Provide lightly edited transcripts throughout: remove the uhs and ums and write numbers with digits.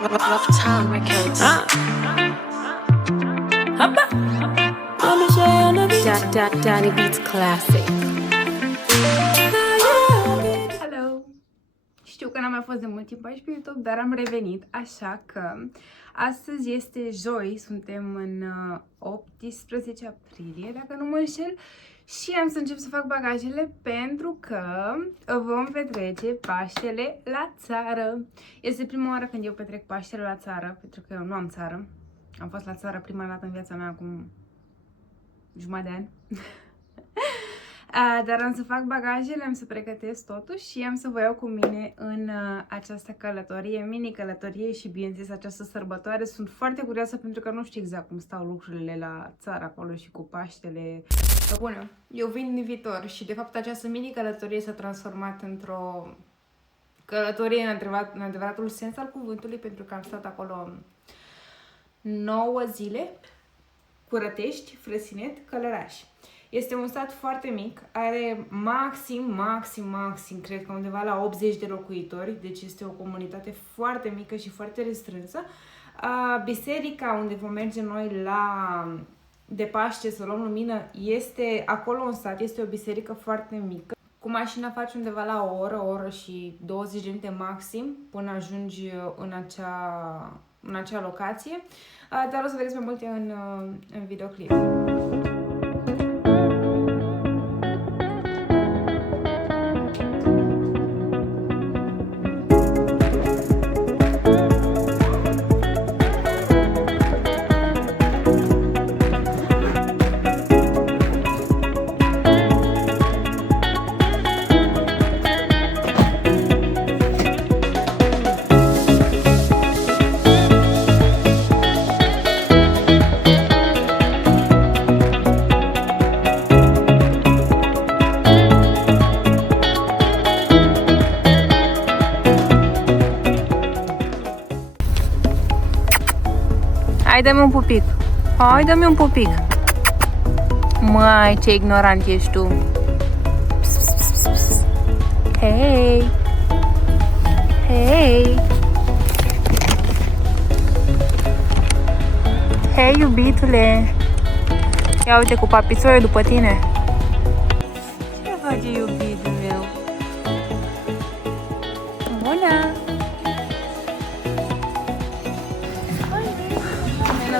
Rough Town Records. Danny Beats Classic. Hello! Știu că n-am mai fost de mult timp aici pe YouTube, dar am revenit, așa că astăzi este joi, suntem în 18 aprilie, dacă nu mă înșel, și am să încep să fac bagajele pentru că vom petrece Paștele la țară. Este prima oară când eu petrec Paștele la țară, pentru că eu nu am țară. Am fost la țară prima dată în viața mea acum jumătate de ani. Dar am să fac bagajele, am să pregătesc totul și am să vă iau cu mine în această călătorie, mini-călătorie și, bineînțeles, această sărbătoare. Sunt foarte curioasă pentru că nu știu exact cum stau lucrurile la țară acolo și cu Paștele. Bune, eu vin din viitor și, de fapt, această mini-călătorie s-a transformat într-o călătorie în adevăratul sens al cuvântului, pentru că am stat acolo 9 zile, Curătești, Frăsinet, Călăraș. Este un sat foarte mic, are maxim, cred că undeva la 80 de locuitori, deci este o comunitate foarte mică și foarte restrânsă. Biserica unde vom merge noi de Paște să luăm lumină este acolo în sat, este o biserică foarte mică. Cu mașina faci undeva la o oră și 20 de minute maxim până ajungi în acea locație, dar o să vedeți mai multe în videoclip. Hai, dă-mi un pupic. Hai, dă-mi un pupic. Măi, ce ignorant ești tu. Hei. Hei. Hei, iubitule. Ia uite cu papițoiul după tine. Ce face iubitul meu? Bună!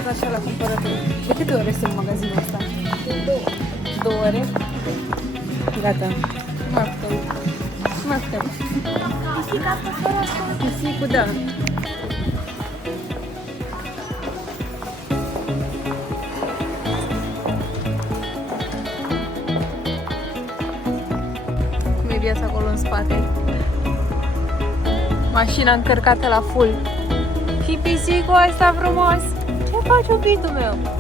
Așa la cumpărături. De câte ore este în magazinul ăsta? De 2 ore. Gata. Mă aștept. Pisica asta fără asta. Pisicul, da. Cum e viața acolo în spate? Mașina încărcată la full. Și pisicul ăsta frumos. Ce faci, iubitul meu?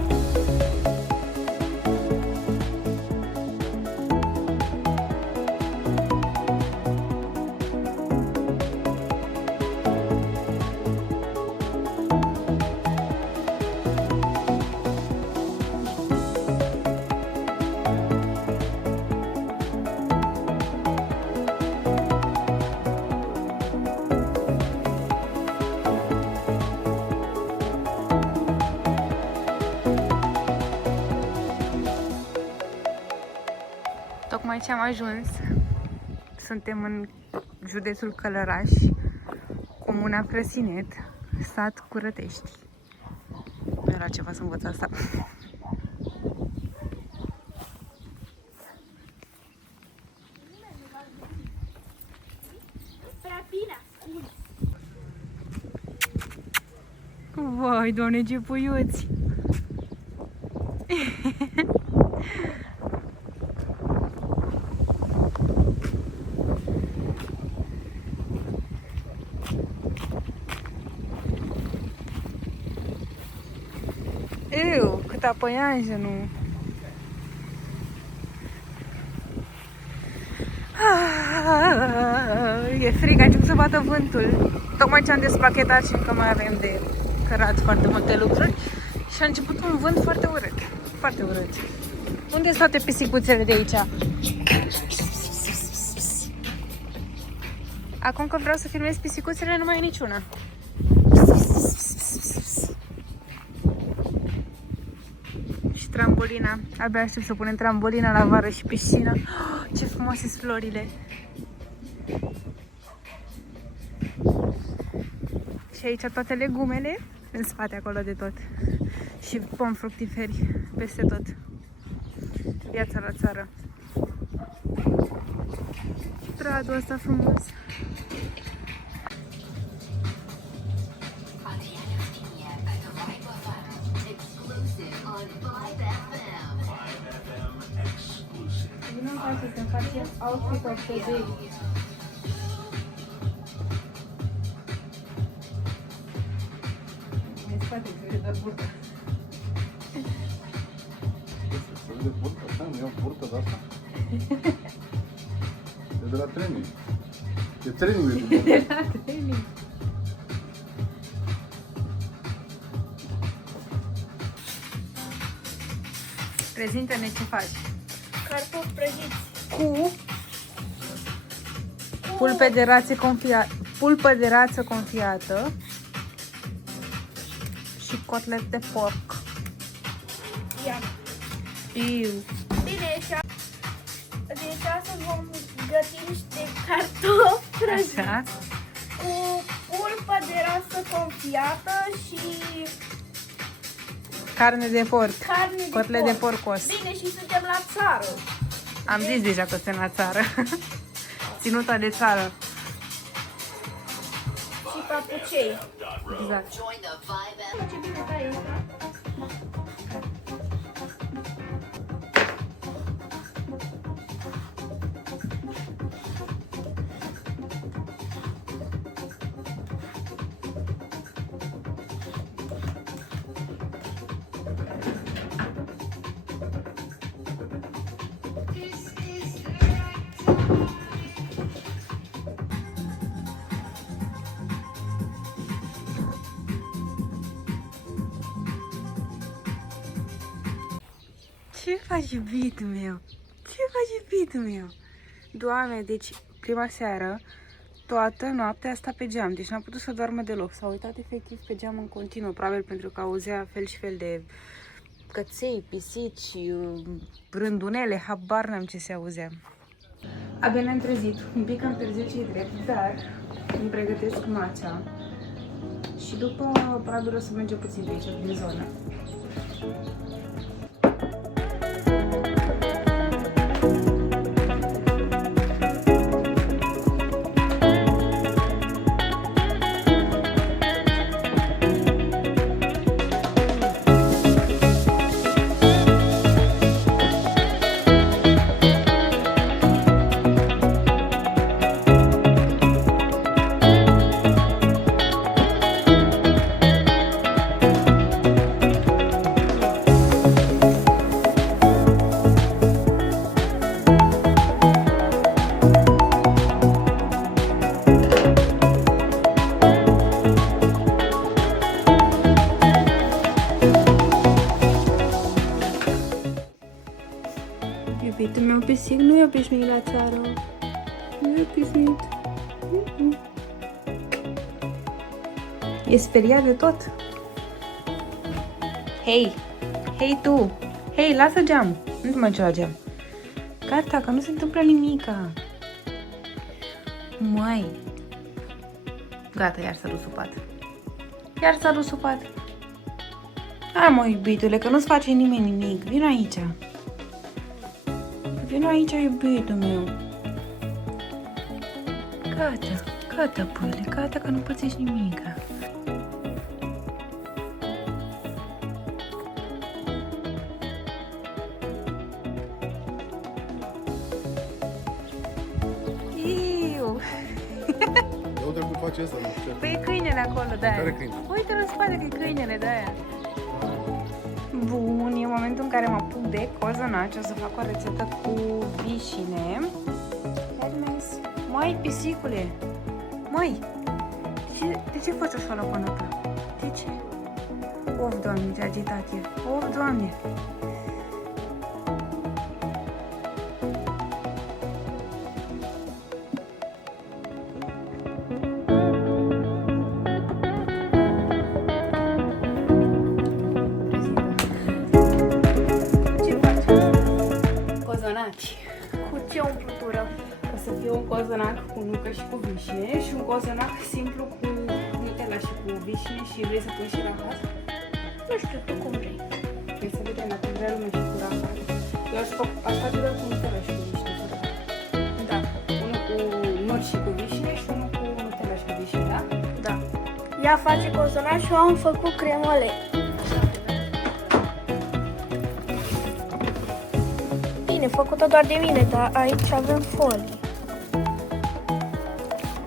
Tocmai ce am ajuns, suntem în județul Călăraș, comuna Frăsinet, sat Curătești. Era ceva să învăț asta. Vai, Doamne, ce puiuți! Cât apăianjenul! E frig, a început să bată vântul. Tocmai ce am despachetat și încă mai avem de cărat foarte multe lucruri. Și a început un vânt foarte urât. Foarte urât. Unde sunt toate pisicuțele de aici? Acum că vreau să filmez pisicuțele, nu mai e niciuna. Și trambolina. Abia aștept să punem trambolina la vară și piscina. Oh, ce frumoase sunt florile. Și aici toate legumele. În spate acolo de tot. Și pom fructiferi peste tot. Viața la țară. Stradul ăsta frumos. Vino în față să-mi facem outfit of the day. În spate, că e doar burtă. Se vede burtă, așa? Nu e o burtă de asta? E de la training. E training de burtă. De la training. Prezintă-ne ce faci. Cartofi prăjiți Cu pulpă de rață confiată și cotlet de porc. Ia. Iu. Bine, deci astăzi vom găti niște cartofi prăjiți Așa. cu pulpă de rasă confiată și Carne de porc. carne de Cotlet de porcos. Bine, și suntem la țară. Am zis deja că suntem la țară. Ținuta de țară. Și papucei. Exact. Ce bine taie asta. Ce faci, iubitul meu? Ce faci, iubitul meu? Doamne, deci prima seară, toată noaptea asta pe geam, deci n-am putut să doarmă deloc. S-a uitat efectiv pe geam în continuu, probabil pentru că auzea fel și fel de căței, pisici, rândunele, habar n-am ce se auzea. Abia ne-am trezit, un pic am târziu ce-i drept, dar îmi pregătesc macea și după probabil o să mergem puțin pe aici, din zonă. Iubitul meu pisic nu e obișnuit la țară. Nu e obișnuit. E speriat de tot. Hei! Hei tu! Hei, lasă geam! Nu te mai duci la geam. Gata, că nu se întâmplă nimica. Măi! Gata, iar s-a dus sub pat. Iar s-a dus sub pat. Hai mă, iubitule, că nu-ți face nimeni nimic. Vino aici. Vino aici, iubitul meu. Gata, gata, puiule, gata că nu pățești nimica. Iu. De unde cum face asta? Nu știu ce. Păi e câinele acolo, de-aia. Care câine? Uite-l în spate că e câinele, de-aia. Bun, e momentul în care mă apuc de cozonaci. O să fac o rețetă cu vișine. Hermes. Măi, pisicule! Măi! De ce faci așa la panopla? De ce? Of, Doamne, ce agitat e! Of, Doamne! aici. Cu ce umplutură? O să fie un cozonac cu nucă și cu vișine și un cozonac simplu cu Nutella și cu vișine și vrei să pui și rahat? Nu știu, tu cum vrei. Vrei să vedem dacă vrea lumea și cu rahat. Eu aș face doar cu Nutella și cu vișine. Da. Unul cu nuci și cu vișine și unul cu Nutella și cu vișine, da? Da. Ea face cozonac și eu am făcut cremole. Bine, făcută doar de mine, dar aici avem folie.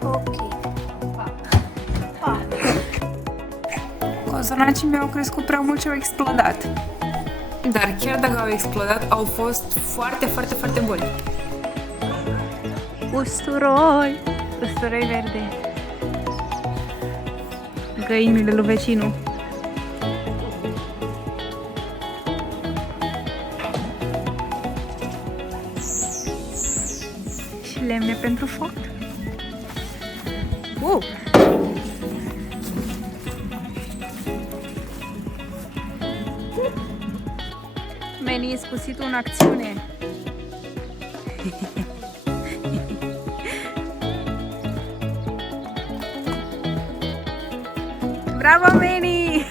Ok. Pa. Cozonacii mei au crescut prea mult și au explodat. Dar chiar dacă au explodat, au fost foarte, foarte, foarte buni. Usturoi! Usturoi verde. Găinile lui vecinul. Și lemne pentru foc. Meni scusitul în acțiune. Bravo, Meni!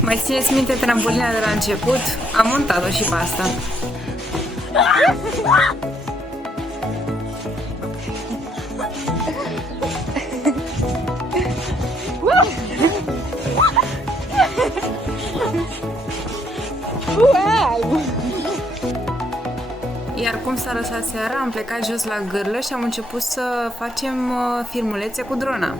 Mai țineți minte trambolina de la început? Am montat-o și pe asta. Iar cum s-a lăsat seara, am plecat jos la Gârlă și am început să facem filmulețe cu drona.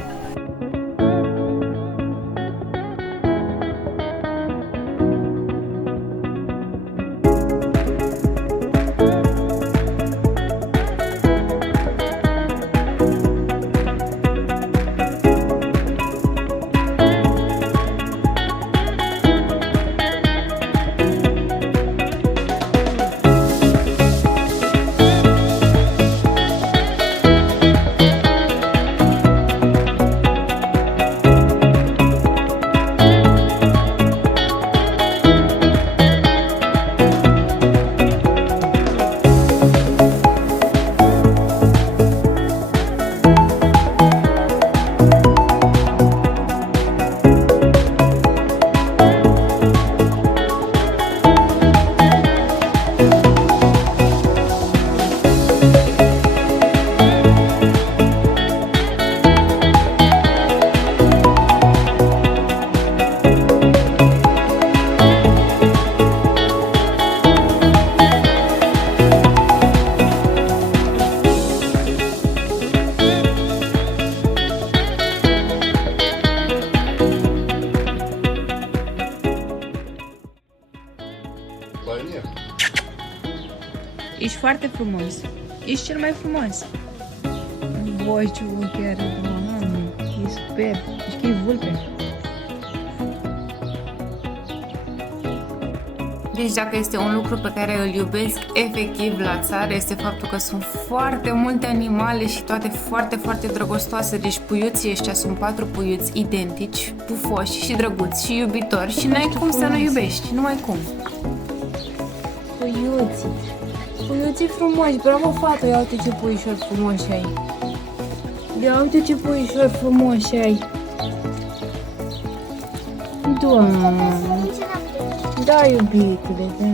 Ești foarte frumos. Ești cel mai frumos. Voi, ce ochi are, doamne. E super. Ești că e vulpe. Deci dacă este un lucru pe care îl iubesc efectiv la țară, este faptul că sunt foarte multe animale și toate foarte, foarte drăgostoase. Deci puiuții ăștia sunt 4 puiuți identici, pufoși și drăguți și iubitori și n-ai cum să nu iubești, numai cum. Puiuții. Puiuții frumoși, bravo fată, ia uite ce puișori frumoși ai. Ia uite ce puișori frumoși ai. Doamne. Da, iubitule, da.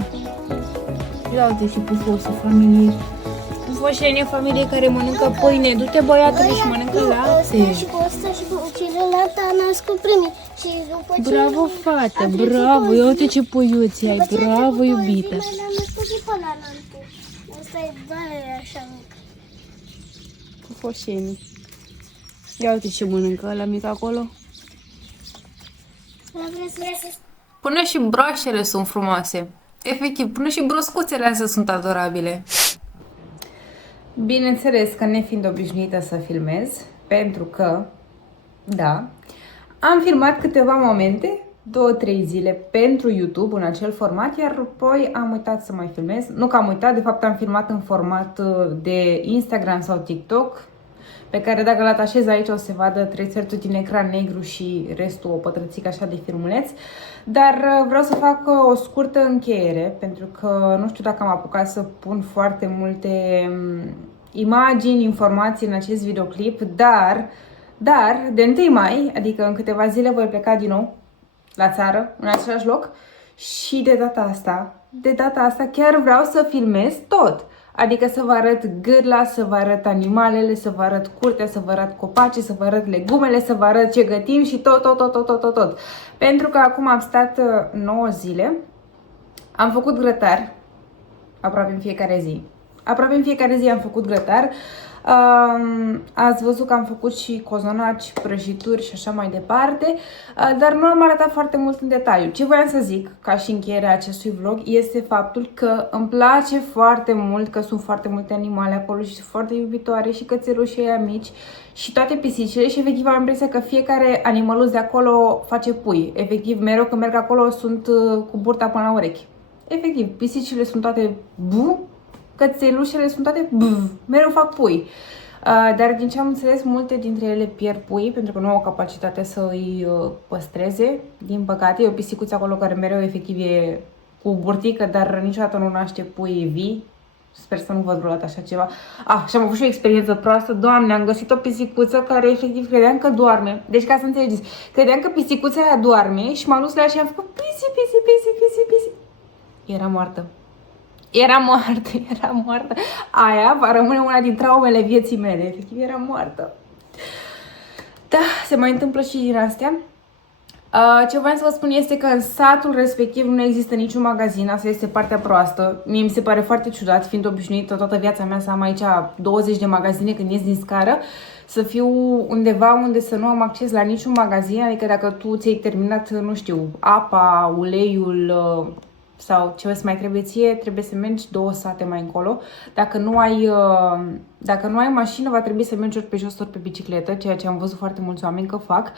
Ia uite și pufosul familiei. Pufoșenie familie care mănâncă pâine. Du-te, băiatule, și mănâncă lapte. Și cu ăsta și cu celălalt a născut primii. Și după ce Bravo, fată, bravo. Ia uite ce puiuți ai. Bravo, iubită. L-am născut și pe ăla înaltul. Ăsta e doar așa mic. Pufoșenie. Ia uite ce mănâncă ăla mic acolo. Până și broașele sunt frumoase. Efectiv, până și broscuțele astea sunt adorabile. Bineînțeles că nefiind obișnuită să filmez, pentru că, da, am filmat câteva momente 2-3 zile pentru YouTube în acel format, iar apoi am uitat să mai filmez. Nu că am uitat, de fapt am filmat în format de Instagram sau TikTok, pe care dacă îl atașez aici o să se vadă 3 sferturi din ecran negru și restul o pătrățică așa de filmuleț. Dar vreau să fac o scurtă încheiere, pentru că nu știu dacă am apucat să pun foarte multe imagini, informații în acest videoclip, dar de 1 mai, adică în câteva zile voi pleca din nou la țară, în același loc, și de data asta chiar vreau să filmez tot. Adică să vă arăt gârla, să vă arăt animalele, să vă arăt curtea, să vă arăt copacii, să vă arăt legumele, să vă arăt ce gătim și tot. Pentru că acum am stat 9 zile, am făcut grătar aproape în fiecare zi. Aproape în fiecare zi am făcut grătar. Ați văzut că am făcut și cozonaci, prăjituri și așa mai departe, dar nu am arătat foarte mult în detaliu. Ce voiam să zic, ca și încheierea acestui vlog, este faptul că îmi place foarte mult că sunt foarte multe animale acolo și sunt foarte iubitoare și cățelușii ăia mici și toate pisicile și efectiv am impresia că fiecare animăluț de acolo face pui. Efectiv, mereu când merg acolo sunt cu burta până la urechi. Efectiv, pisicile sunt toate cățelușele sunt toate mereu fac pui. Dar din ce am înțeles, multe dintre ele pierd pui pentru că nu au capacitate să îi păstreze. Din păcate, e o pisicuță acolo care mereu efectiv e cu burtică, dar niciodată nu naște pui vii. Sper să nu văd vreodată așa ceva. Și am avut și o experiență proastă. Doamne, am găsit o pisicuță care efectiv credeam că doarme. Deci ca să înțelegeți, credeam că pisicuța aia doarme și m-am dus la ea și am făcut pisi. Era moartă. Era moartă. Aia va rămâne una din traumele vieții mele. Efectiv, era moartă. Da, se mai întâmplă și din astea. Ce voiam să vă spun este că în satul respectiv nu există niciun magazin. Asta este partea proastă. Mie mi se pare foarte ciudat, fiind obișnuită toată viața mea să am aici 20 de magazine când ies din scară, să fiu undeva unde să nu am acces la niciun magazin. Adică dacă tu ți-ai terminat, nu știu, apa, uleiul sau ce îți mai trebuie ție, trebuie să mergi 2 sate mai încolo. Dacă nu ai mașină, va trebui să mergi ori pe jos, ori pe bicicletă, ceea ce am văzut foarte mulți oameni că fac.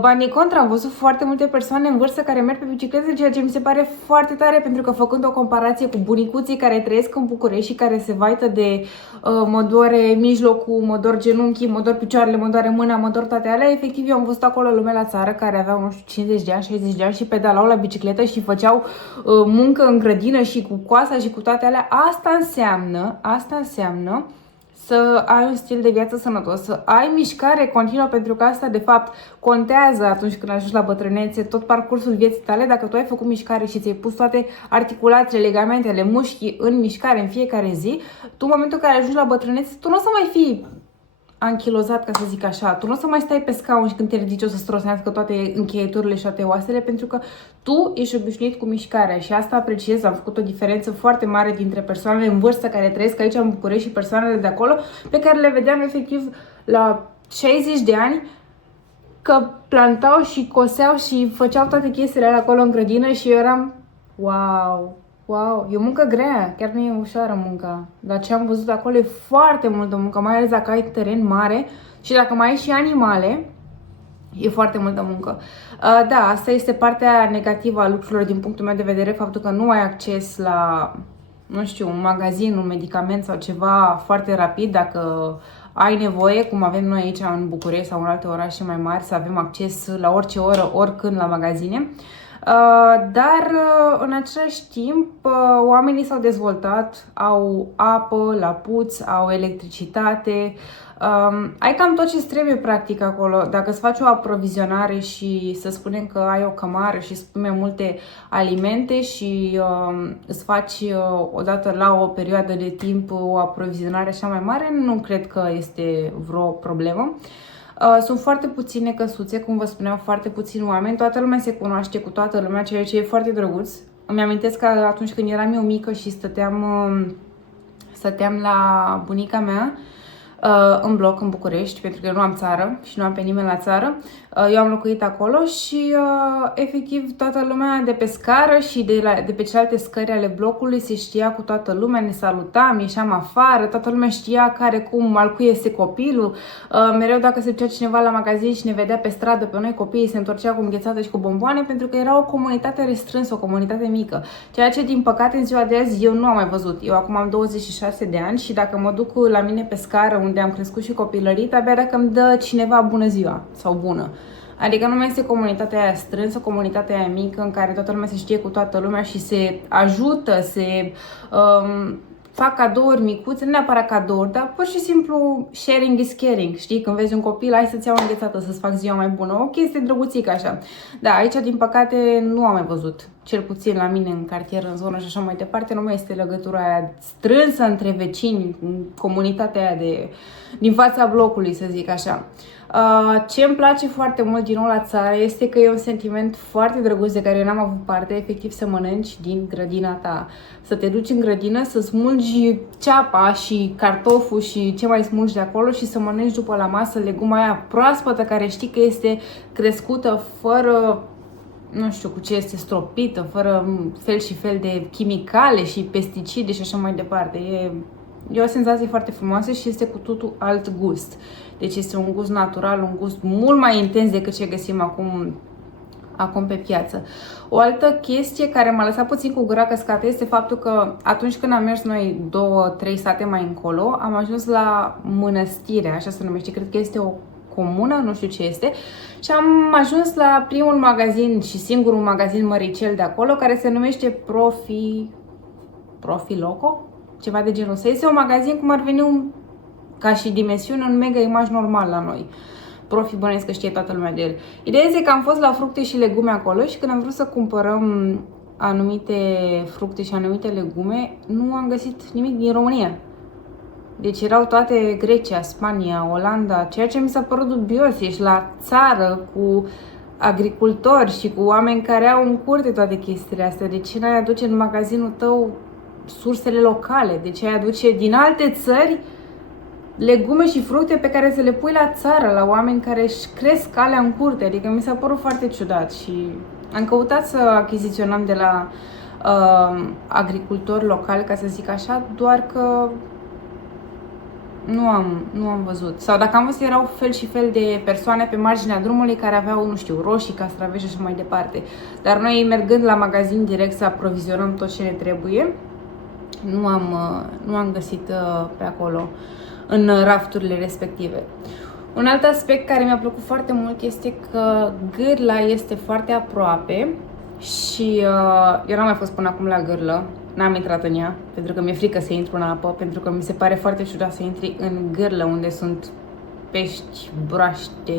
Banii contra, am văzut foarte multe persoane în vârstă care merg pe bicicletă, ceea ce mi se pare foarte tare, pentru că făcând o comparație cu bunicuții care trăiesc în București și care se vaită de mă doare mijlocul, mă dor genunchii, mă dor picioarele, mă doare mâna, mă dor toate alea, efectiv eu am văzut acolo lume la țară care aveau, nu știu, 50 de ani, 60 de ani și pedalau la bicicletă și făceau muncă în grădină și cu coasa și cu toate alea. Asta înseamnă să ai un stil de viață sănătos, să ai mișcare continuă, pentru că asta de fapt contează atunci când ajungi la bătrânețe, tot parcursul vieții tale. Dacă tu ai făcut mișcare și ți-ai pus toate articulațiile, ligamentele, mușchii în mișcare în fiecare zi, tu în momentul în care ajungi la bătrânețe, tu nu o să mai fii anchilozat, ca să zic așa. Tu nu o să mai stai pe scaun și când te ridici o să strosnească toate încheieturile și toate oasele, pentru că tu ești obișnuit cu mișcarea și asta apreciez. Am făcut o diferență foarte mare dintre persoanele în vârstă care trăiesc aici în București și persoanele de acolo, pe care le vedeam efectiv la 60 de ani că plantau și coseau și făceau toate chestiile alea acolo în grădină și eu eram wow, e o muncă grea, chiar nu e ușoară munca. Dar ce am văzut acolo e foarte multă muncă, mai ales dacă ai teren mare și dacă mai ai și animale, e foarte multă muncă. Da, asta este partea negativă a lucrurilor din punctul meu de vedere, faptul că nu ai acces la, nu știu, un magazin, un medicament sau ceva foarte rapid. Dacă ai nevoie, cum avem noi aici în București sau în alte orașe mai mari, să avem acces la orice oră, oricând la magazine. Dar în același timp oamenii s-au dezvoltat, au apă la puț, au electricitate, ai cam tot ce trebuie practic acolo. Dacă îți faci o aprovizionare și să spunem că ai o cămară și îți pui mai multe alimente și îți faci odată la o perioadă de timp o aprovizionare așa mai mare, nu cred că este vreo problemă. Sunt foarte puține căsuțe, cum vă spuneam, foarte puțini oameni, toată lumea se cunoaște cu toată lumea, ceea ce e foarte drăguț. Îmi amintesc că atunci când eram eu mică și stăteam la bunica mea, în bloc în București, pentru că eu nu am țară și nu am pe nimeni la țară. Eu am locuit acolo și efectiv toată lumea de pe scară și de pe celelalte scări ale blocului se știa cu toată lumea, ne salutam, ieșeam afară, toată lumea știa care cum al cui este copilul. Mereu dacă se ducea cineva la magazin și ne vedea pe stradă pe noi copiii, se întorcea cu înghețată și cu bomboane, pentru că era o comunitate restrânsă, o comunitate mică. Ceea ce din păcate în ziua de azi eu nu am mai văzut. Eu acum am 26 de ani și dacă mă duc la mine pe scară unde am crescut și copilărit, abia dacă îmi dă cineva bună ziua sau bună. Adică nu mai este comunitatea aia strânsă, comunitatea aia mică în care toată lumea se știe cu toată lumea și se ajută, se fac cadouri micuțe, nu neapărat cadouri, dar pur și simplu sharing is caring, știi? Când vezi un copil, hai să-ți iau o înghețată, să-ți fac ziua mai bună, o chestie drăguțică așa. Da, aici din păcate nu am mai văzut, cel puțin la mine în cartier, în zonă și așa mai departe, nu mai este legătura aia strânsă între vecini, comunitatea aia din fața blocului, să zic așa. Ce îmi place foarte mult din nou la țară este că e un sentiment foarte drăguț de care eu n-am avut parte, efectiv să mănânci din grădina ta. Să te duci în grădină, să smulgi ceapa și cartoful și ce mai smulgi de acolo și să mănânci după la masă leguma aia proaspătă care știi că este crescută fără, nu știu cu ce este stropită, fără fel și fel de chimicale și pesticide și așa mai departe. E o senzație foarte frumoasă și este cu totul alt gust. Deci este un gust natural, un gust mult mai intens decât ce găsim acum pe piață. O altă chestie care m-a lăsat puțin cu gura căscată este faptul că atunci când am mers noi 2-3 sate mai încolo, am ajuns la Mănăstire, așa se numește, cred că este o comună, nu știu ce este, și am ajuns la primul magazin și singurul magazin măricel de acolo, care se numește Profi Loco? Ceva de genul ăsta. Este un magazin cum ar veni ca și dimensiune, un mega imaj normal la noi. Profi, bănuiesc că știe toată lumea de el. Ideea este că am fost la fructe și legume acolo și când am vrut să cumpărăm anumite fructe și anumite legume, nu am găsit nimic din România. Deci erau toate Grecia, Spania, Olanda, ceea ce mi s-a părut dubios. Ești la țară cu agricultori și cu oameni care au în curte toate chestiile astea. De ce n-ai aduce în magazinul tău sursele locale? De ce ai aduce din alte țări legume și fructe pe care să le pui la țară, la oameni care își cresc alea în curte? Adică mi s-a părut foarte ciudat și am căutat să achiziționăm de la agricultori locali, ca să zic așa, doar că nu am văzut. Sau dacă am văzut, erau fel și fel de persoane pe marginea drumului care aveau, nu știu, roșii, castraveți și așa mai departe. Dar noi, mergând la magazin direct să aprovizionăm tot ce ne trebuie, nu am găsit pe acolo, în rafturile respective. Un alt aspect care mi-a plăcut foarte mult este că Gârla este foarte aproape și eu n-am mai fost până acum la Gârlă, n-am intrat în ea, pentru că mi-e frică să intru în apă, pentru că mi se pare foarte ciudat să intri în Gârlă, unde sunt pești, broaște,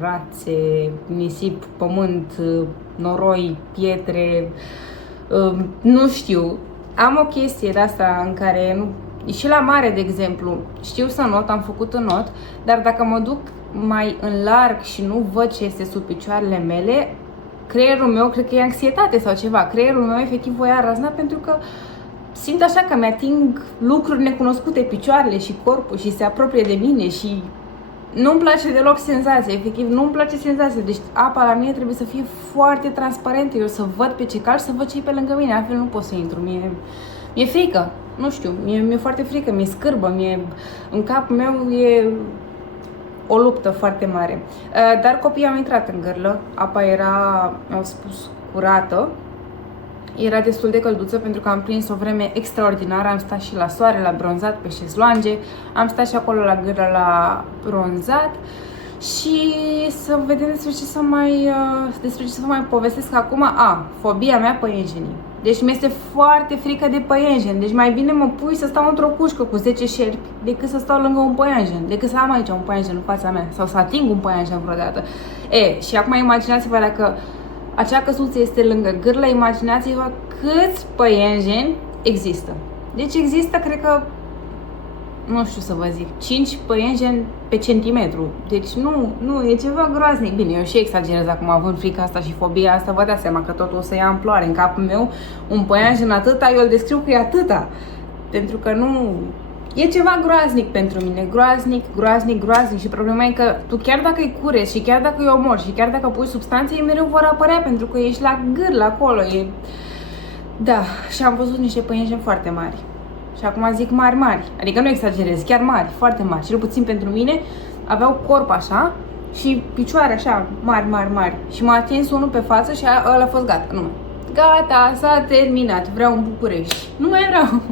rațe, nisip, pământ, noroi, pietre, nu știu. Am o chestie de asta în care și la mare, de exemplu, știu să not, am făcut un not, dar dacă mă duc mai în larg și nu văd ce este sub picioarele mele, creierul meu, cred că e anxietate sau ceva, creierul meu efectiv o ia razna pentru că simt așa că mi-ating lucruri necunoscute, picioarele și corpul și se apropie de mine și nu-mi place deloc senzația, efectiv nu-mi place senzația, deci apa la mine trebuie să fie foarte transparentă, eu să văd pe ce calc, să văd ce e pe lângă mine, altfel nu pot să intru, mi-e frică, nu știu, mi-e foarte frică, mi-e scârbă, în capul meu e o luptă foarte mare. Dar copiii au intrat în Gârlă, apa era, mi-au spus, curată, era destul de călduță pentru că am prins o vreme extraordinară, am stat și la soare, la bronzat, pe șezloange, am stat și acolo la Gârlă la bronzat și să vedem despre ce să mai povestesc acum. Fobia mea, păienjenii. Deci mi-este foarte frică de păienjeni. Deci mai bine mă pui să stau într-o cușcă cu 10 șerpi decât să stau lângă un păienjen, decât să am aici un păienjen în fața mea sau să ating un păienjen vreodată. Și acum imaginați-vă dacă acea căsuță este lângă Gârlă, imaginați-vă câți păienjeni există. Deci există, cred că, nu știu să vă zic, 5 păienjeni pe centimetru. Deci nu, e ceva groaznic. Bine, eu și exagerez acum, având frica asta și fobia asta, vă dați seama că totul o să ia amploare. În capul meu, un păianjen atâta, eu îl descriu că e atâta. Pentru că E ceva groaznic pentru mine, groaznic și problema e că tu chiar dacă îi cureți și chiar dacă îi omori și chiar dacă pui substanțe, ei mereu vor apărea pentru că ești la gârlă acolo, e... Da, și am văzut niște păienjeni foarte mari. Și acum zic mari, adică nu exagerez, chiar mari, foarte mari, cel puțin pentru mine, aveau corp așa și picioare așa, mari. Și m-a atins unul pe față și ăla a fost gata, nu mai. Gata, s-a terminat, vreau în București. Nu mai vreau.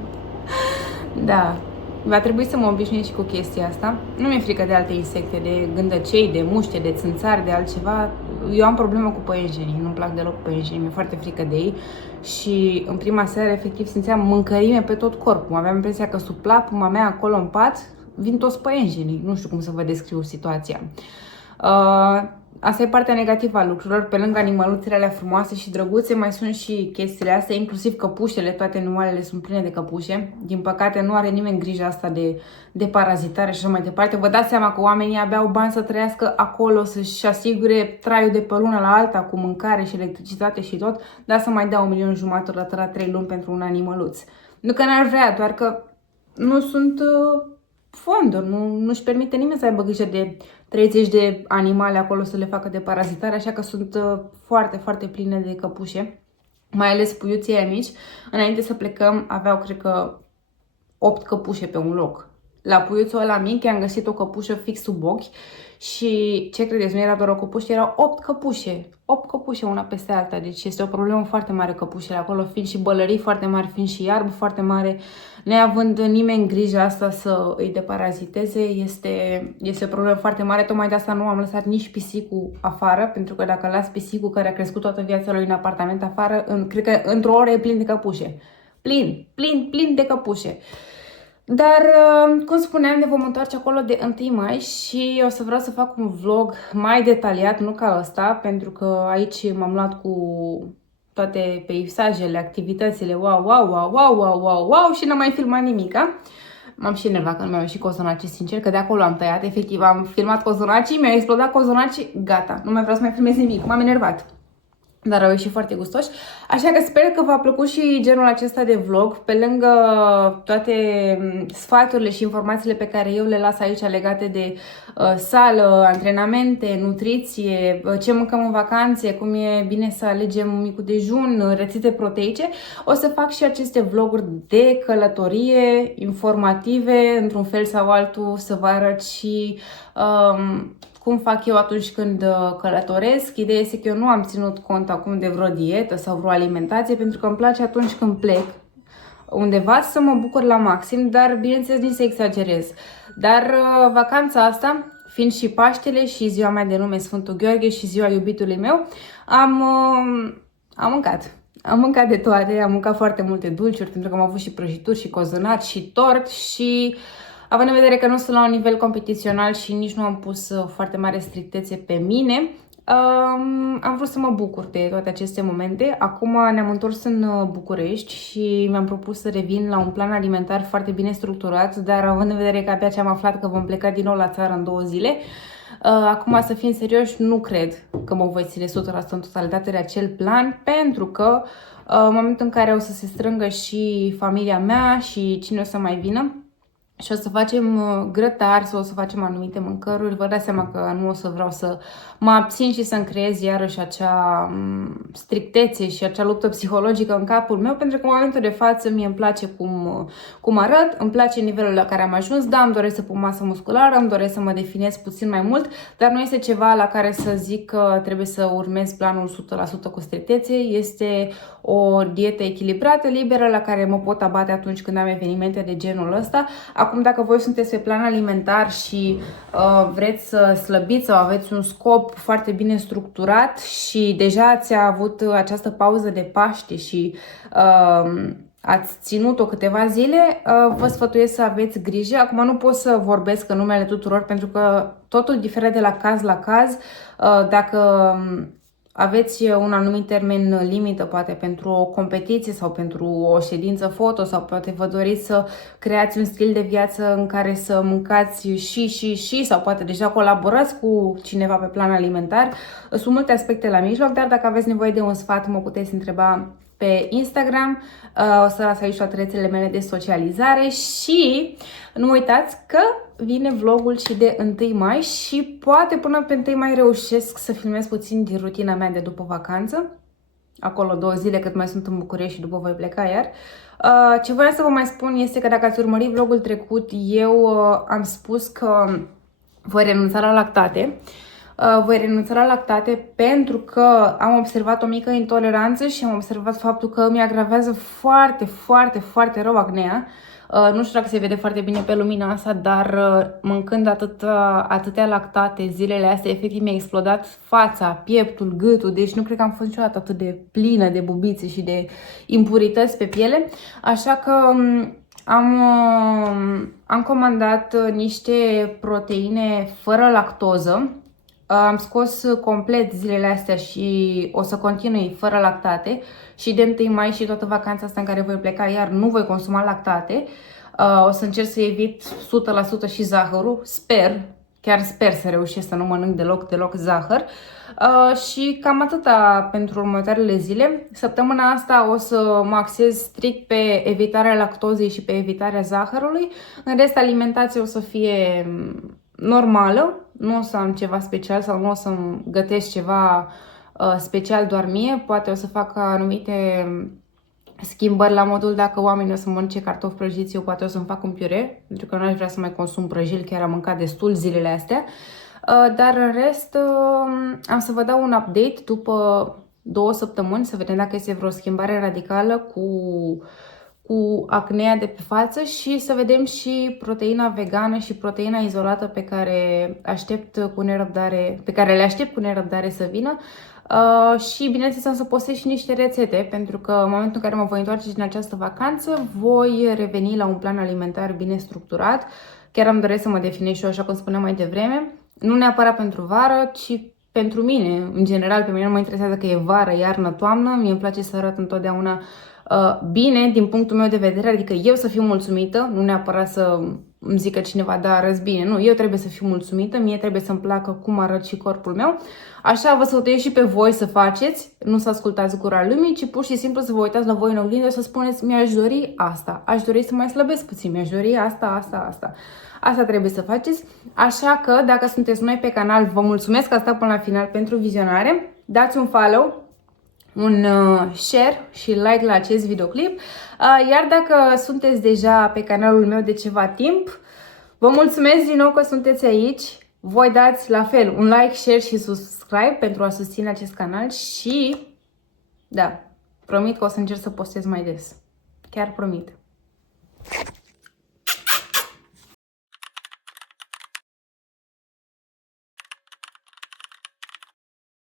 Da, va trebui să mă obișnuiesc și cu chestia asta. Nu mi-e frică de alte insecte, de gândăcei, de muște, de țânțari, de altceva. Eu am problemă cu păienjenii, nu-mi plac deloc păienjenii, mi-e foarte frică de ei. Și în prima seară, efectiv, simțeam mâncărime pe tot corpul. Aveam impresia că sub plapuma mea acolo în pat vin toți păienjenii. Nu știu cum să vă descriu situația. Asta e partea negativă a lucrurilor. Pe lângă animăluțele alea frumoase și drăguțe, mai sunt și chestiile astea, inclusiv căpușele, toate animalele sunt pline de căpușe. Din păcate nu are nimeni grija asta de parazitare și așa mai departe. Vă dați seama că oamenii abia au bani să trăiască acolo, să-și asigure traiul de pe lună la alta cu mâncare și electricitate și tot, dar să mai dea 1,5 milion la 3 luni pentru un animăluț. Nu că n-ar vrea, doar că nu sunt fonduri, nu-și permite nimeni să aibă grijă de 30 de animale acolo să le facă de parazitare, așa că sunt foarte pline de căpușe, mai ales puiuții aia mici. Înainte să plecăm aveau, cred că, 8 căpușe pe un loc. La puiuțul ăla mic am găsit o căpușă fix sub ochi și, ce credeți, nu era doar o căpușă, erau 8 căpușe. 8 căpușe una peste alta, deci este o problemă foarte mare căpușele acolo, fiind și bălării foarte mari, fiind și iarbă foarte mare, neavând nimeni grija asta să îi deparaziteze, este o problemă foarte mare. Tocmai de asta nu am lăsat nici pisicul afară, pentru că dacă las pisicul care a crescut toată viața lui în apartament afară, cred că într-o oră e plin de căpușe. Plin de căpușe. Dar, cum spuneam, ne vom întoarce acolo de 1 mai și o să vreau să fac un vlog mai detaliat, nu ca ăsta, pentru că aici m-am luat cu toate peisajele, activitățile, wow, și n-am mai filmat nimica. M-am și enervat că nu mi-au ieșit cozonacii, sincer, că de acolo am tăiat, efectiv am filmat cozonacii, mi-au explodat cozonacii, gata, nu mai vreau să mai filmez nimic, m-am enervat. Dar au ieșit foarte gustoși, așa că sper că v-a plăcut și genul acesta de vlog, pe lângă toate sfaturile și informațiile pe care eu le las aici legate de sală, antrenamente, nutriție, ce mâncăm în vacanțe, cum e bine să alegem micul dejun, rețete proteice. O să fac și aceste vloguri de călătorie, informative, într-un fel sau altul, să vă arăt și cum fac eu atunci când călătoresc. Ideea este că eu nu am ținut cont acum de vreo dietă sau vreo alimentație, pentru că îmi place atunci când plec undeva să mă bucur la maxim, dar bineînțeles nici să exagerez. Dar vacanța asta, fiind și Paștele și ziua mea de nume Sfântul Gheorghe și ziua iubitului meu, am mâncat. Am mâncat de toate, am mâncat foarte multe dulciuri, pentru că am avut și prăjituri și cozonaci și tort și... Având în vedere că nu sunt la un nivel competițional și nici nu am pus foarte mare strictețe pe mine, am vrut să mă bucur de toate aceste momente. Acum ne-am întors în București și mi-am propus să revin la un plan alimentar foarte bine structurat, dar având în vedere că abia ce am aflat că vom pleca din nou la țară în 2 zile, acum, să fim serioși, nu cred că mă voi ține 100% în totalitate de acel plan, pentru că în momentul în care o să se strângă și familia mea și cine o să mai vină, și o să facem grătari sau o să facem anumite mâncăruri, vă dați seama că nu o să vreau să mă abțin și să-mi creez iarăși acea strictețe și acea luptă psihologică în capul meu, pentru că în momentul de față mie îmi place cum arăt, îmi place nivelul la care am ajuns, da, îmi doresc să pun masă musculară, îmi doresc să mă definez puțin mai mult, dar nu este ceva la care să zic că trebuie să urmez planul 100% cu strictețe, este o dietă echilibrată, liberă, la care mă pot abate atunci când am evenimente de genul ăsta. Acum, dacă voi sunteți pe plan alimentar și vreți să slăbiți sau aveți un scop foarte bine structurat și deja ați avut această pauză de Paște și ați ținut-o câteva zile, vă sfătuiesc să aveți grijă. Acum nu pot să vorbesc în numele tuturor, pentru că totul diferă de la caz la caz. Dacă aveți un anumit termen limită, poate pentru o competiție sau pentru o ședință foto, sau poate vă doriți să creați un stil de viață în care să mâncați și sau poate deja colaborați cu cineva pe plan alimentar. Sunt multe aspecte la mijloc, dar dacă aveți nevoie de un sfat, mă puteți întreba pe Instagram, o să las aici toate rețelele mele de socializare și nu uitați că vine vlogul și de 1 mai și poate până pe 1 mai reușesc să filmez puțin din rutina mea de după vacanță. Acolo 2 zile cât mai sunt în București și după voi pleca iar. Ce voiam să vă mai spun este că dacă ați urmărit vlogul trecut, eu am spus că voi renunța la lactate. Voi renunța la lactate pentru că am observat o mică intoleranță și am observat faptul că îmi agravează foarte rău acnea. Nu știu dacă se vede foarte bine pe lumina asta, dar mâncând atâtea lactate zilele astea, efectiv mi-a explodat fața, pieptul, gâtul, deci nu cred că am fost niciodată atât de plină de bubițe și de impurități pe piele, așa că am comandat niște proteine fără lactoză. Am scos complet zilele astea și o să continui fără lactate și de 1 mai și toată vacanța asta în care voi pleca iar nu voi consuma lactate. O să încerc să evit 100% și zahărul, chiar sper să reușesc să nu mănânc deloc zahăr. Și cam atâta pentru următoarele zile. Săptămâna asta o să mă axez strict pe evitarea lactozei și pe evitarea zahărului. În rest, alimentația o să fie normală. Nu o să am ceva special sau nu o să gătesc ceva special doar mie. Poate o să fac anumite schimbări la modul dacă oamenii o să mănânce cartofi prăjiți, eu poate o să-mi fac un piure, pentru că nu aș vrea să mai consum prăjili, chiar am mâncat destul zilele astea. Dar în rest am să vă dau un update după 2 săptămâni, să vedem dacă este vreo schimbare radicală cu acnea de pe față și să vedem și proteina vegană și proteina izolată pe care le aștept cu nerăbdare să vină. Și bineînțeles am să postez și niște rețete, pentru că în momentul în care mă voi întoarce din această vacanță voi reveni la un plan alimentar bine structurat. Chiar am doresc să mă definez și eu, așa cum spuneam mai devreme, nu neapărat pentru vară, ci pentru mine. În general, pe mine nu mă interesează că e vară, iarnă, toamnă, mie îmi place să arăt întotdeauna bine din punctul meu de vedere, adică eu să fiu mulțumită, nu neapărat să îmi zică cineva, da, arăți bine, nu, eu trebuie să fiu mulțumită, mie trebuie să-mi placă cum arăt și corpul meu, așa vă sfătuiesc și pe voi să faceți, nu să ascultați gura lumii, ci pur și simplu să vă uitați la voi în oglindă și să spuneți, mi-aș dori asta, aș dori să mai slăbesc puțin, mi-aș dori asta. Asta trebuie să faceți, așa că dacă sunteți noi pe canal, vă mulțumesc că ați stat până la final pentru vizionare, dați un follow, un share și like la acest videoclip, iar dacă sunteți deja pe canalul meu de ceva timp, vă mulțumesc din nou că sunteți aici, voi dați la fel un like, share și subscribe pentru a susține acest canal și, da, promit că o să încerc să postez mai des, chiar promit.